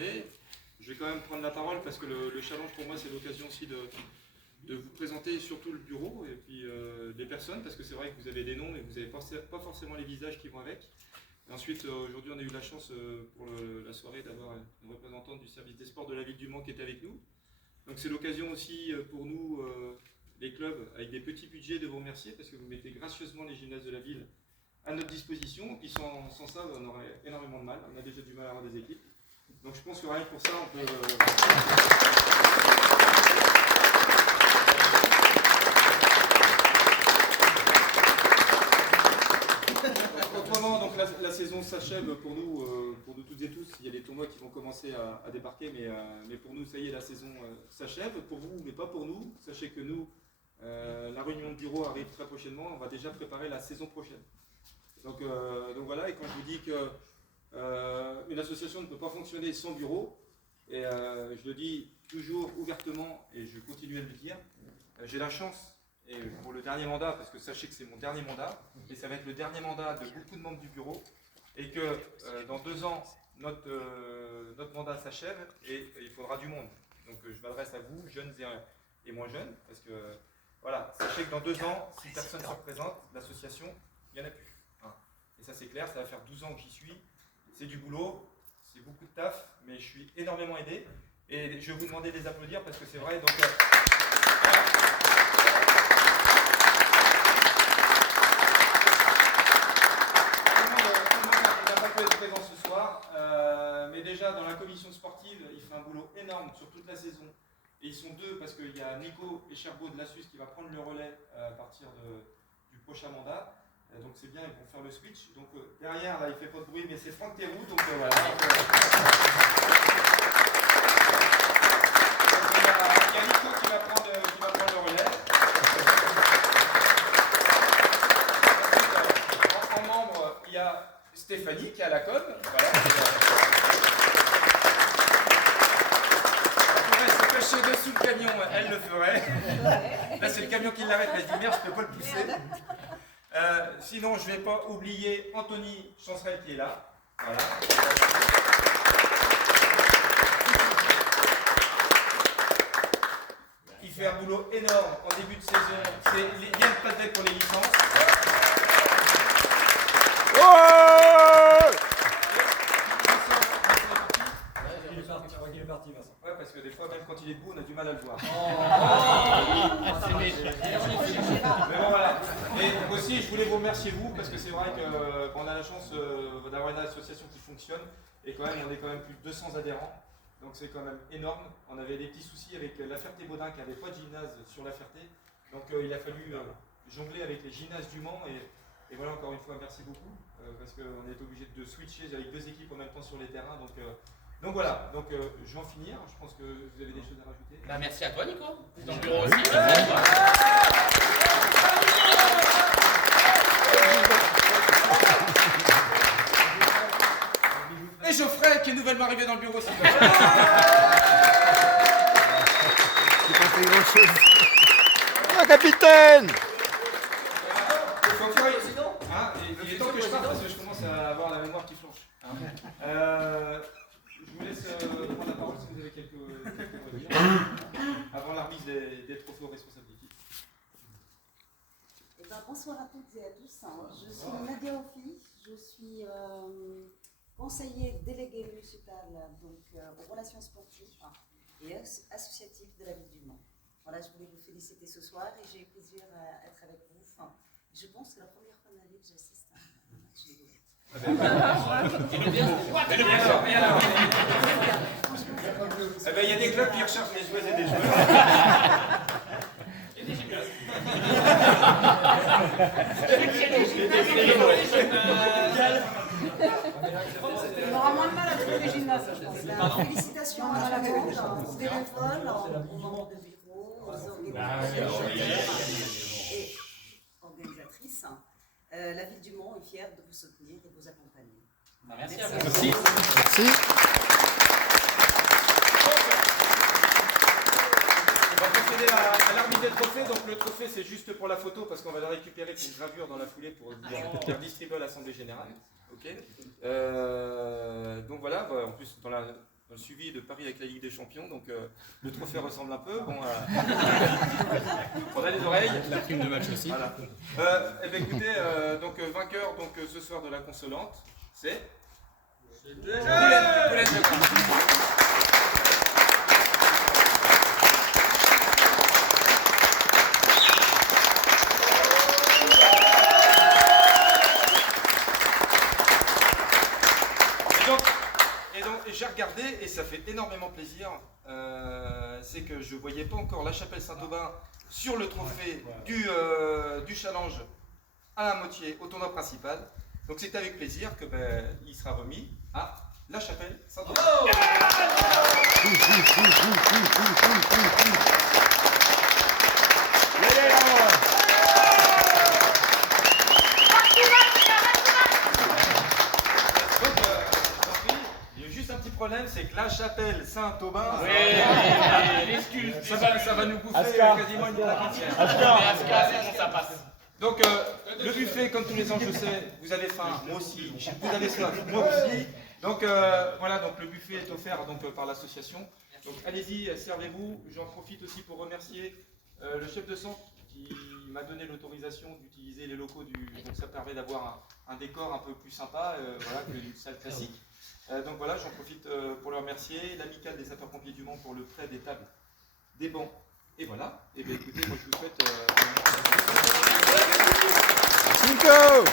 année. Je vais quand même prendre la parole parce que le challenge pour moi, c'est l'occasion aussi de vous présenter surtout le bureau et puis les personnes, parce que c'est vrai que vous avez des noms mais vous n'avez pas forcément les visages qui vont avec. Et ensuite, aujourd'hui, on a eu la chance pour la soirée d'avoir une représentante du service des sports de la ville du Mans qui est avec nous. Donc c'est l'occasion aussi pour nous, les clubs, avec des petits budgets, de vous remercier parce que vous mettez gracieusement les gymnases de la ville à notre disposition. Puis sans ça, on aurait énormément de mal. On a déjà du mal à avoir des équipes. Donc je pense que rien que pour ça, on peut... Autrement, donc la saison s'achève pour nous toutes et tous. Il y a des tournois qui vont commencer à débarquer, mais pour nous, ça y est, la saison s'achève. Pour vous, mais pas pour nous. Sachez que nous, la réunion de bureau arrive très prochainement. On va déjà préparer la saison prochaine. Donc voilà, et quand je vous dis que une association ne peut pas fonctionner sans bureau, et je le dis toujours ouvertement, et je continue à le dire, j'ai la chance, et pour le dernier mandat, parce que sachez que c'est mon dernier mandat, et ça va être le dernier mandat de beaucoup de membres du bureau, et que dans 2 ans, notre mandat s'achève, et il faudra du monde. Donc je m'adresse à vous, jeunes et moins jeunes, parce que voilà, sachez que dans 2 ans, si personne ne se représente, l'association, il n'y en a plus. Hein. Et ça c'est clair, ça va faire 12 ans que j'y suis. C'est du boulot, c'est beaucoup de taf, mais je suis énormément aidé. Et je vais vous demander de les applaudir parce que c'est vrai. Donc, voilà. Tout le monde n'a pas pu être présent ce soir, mais déjà dans la commission sportive, il fait un boulot énorme sur toute la saison. Et ils sont 2 parce qu'il y a Nico et Cherbaud de l'Assus qui va prendre le relais à partir du prochain mandat. Donc c'est bien, ils vont faire le switch. Donc derrière, là, il ne fait pas de bruit, mais c'est Franck Théroux. Donc voilà. Il y a Nico qui va prendre le relais. En membre, il y a Stéphanie qui est à la com. Voilà. Elle pourrait se cacher dessous le camion, elle le ferait. Là, c'est le camion qui l'arrête. Elle dit merde, je ne peux pas le pousser. Sinon, je ne vais pas oublier Anthony Chancerelle qui est là. Voilà. Il fait un boulot énorme en début de saison. C'est Yann Patek pour les licences. Il est parti, Vincent. Ouais, parce que des fois, même quand il est debout, on a du mal à le voir. Mais bon, voilà. Et aussi, je voulais vous remercier, vous, parce que c'est vrai qu'on a la chance d'avoir une association qui fonctionne. Et quand même, on est quand même plus de 200 adhérents. Donc c'est quand même énorme. On avait des petits soucis avec La Ferté-Baudin qui n'avait pas de gymnase sur La Ferté. Donc il a fallu jongler avec les gymnases du Mans. Et voilà, encore une fois, merci beaucoup. Parce qu'on est obligé de switcher avec 2 équipes en même temps sur les terrains. Donc voilà, je vais en finir. Je pense que vous avez des choses à rajouter. Bah, merci à toi, Nico. Dans le bureau aussi. Et Geoffrey qui est nouvellement arrivé dans le bureau aussi. C'est pas fait grand chose. Ah, capitaine! Il est temps que je parte parce que je commence à avoir la mémoire qui flanche. Je vous laisse prendre la parole si vous avez quelques mots à dire avant la remise des trophées aux responsables d'équipe. Bonsoir à toutes et à tous. Je suis Nadia Ofi, je suis conseiller délégué municipal aux relations sportives et associatives de la ville du Mans. Voilà, je voulais vous féliciter ce soir et j'ai plaisir à être avec vous. Je pense que c'est la première fois de ma vie que j'assiste à un match de volley. Il y a des clubs qui recherchent des joueuses et des joueurs. Et des gymnases. On aura moins de mal à trouver des gymnases, je pense. Félicitations à la vente, aux bénévoles, aux membres de bureau, aux organisations et organisatrices. La ville du Mans est fière de vous soutenir et de vous accompagner. Merci à vous aussi. Merci. On va procéder à la remise des trophées. Donc le trophée c'est juste pour la photo parce qu'on va le récupérer pour une gravure dans la foulée pour faire distribuer à l'Assemblée Générale. Ok. Donc voilà, en plus dans la dans le suivi de Paris avec la Ligue des Champions, donc le trophée ressemble un peu. Bon, on a les oreilles. La prime de match aussi. Voilà. Eh bien, écoutez, donc vainqueur donc ce soir de la consolante, c'est. Poulette de Grain. Et j'ai regardé et ça fait énormément plaisir. C'est que je ne voyais pas encore la chapelle Saint-Aubin sur le trophée du challenge à la moitié au tournoi principal. Donc c'est avec plaisir que il sera remis à la chapelle Saint-Aubin. Le problème, c'est que la chapelle Saint-Aubin, ça va nous bouffer quasiment une plaque entière. Ça passe. Donc, le buffet, comme tous les ans, je sais, vous avez faim, moi aussi, vous avez soif, moi aussi. Donc, voilà, donc le buffet est offert donc, par l'association. Donc, allez-y, servez-vous. J'en profite aussi pour remercier le chef de centre qui m'a donné l'autorisation d'utiliser les locaux donc ça permet d'avoir un décor un peu plus sympa, voilà, qu'une salle classique. Donc voilà, j'en profite pour le remercier, l'amicale des sapeurs-pompiers du Mans pour le prêt des tables, des bancs, et voilà. Et bien écoutez, moi je vous souhaite... Cinco.